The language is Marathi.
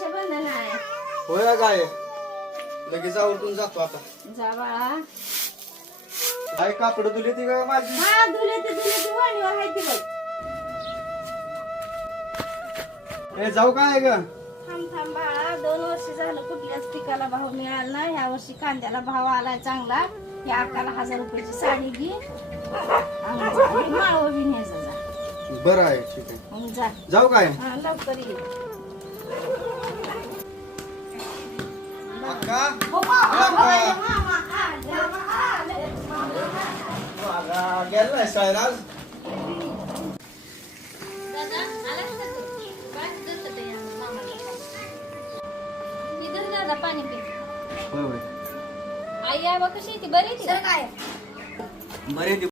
रक्षाबंधन आहे. होय काय लगेच आवडून जातो आता. जा बाळा. काय कापड धुले ती का माझी? हा धुले ती वाणीवर आहे ती बघ. ए जाऊ काय ग? थांब बाळा. 2 वर्ष झालं कुठल्याच पिकाला भाव मिळाला नाही. या वर्षी कांद्याला भाव आलाय चांगला. या अक्काला 1000 रुपयाची साडी घे आणि माळव बी न्यायचा जा. बरं आहे ठीक आहे. मग जा. जाऊ काय? हा लवकर ये. अक्का हो गेला नाही शाळेत आज? दादा आला का तू? काय करत आहे मामाला? इधर दादा पाणी पी. होय होय आई आबा कशी आहे ती? बरी आहे ती? बरे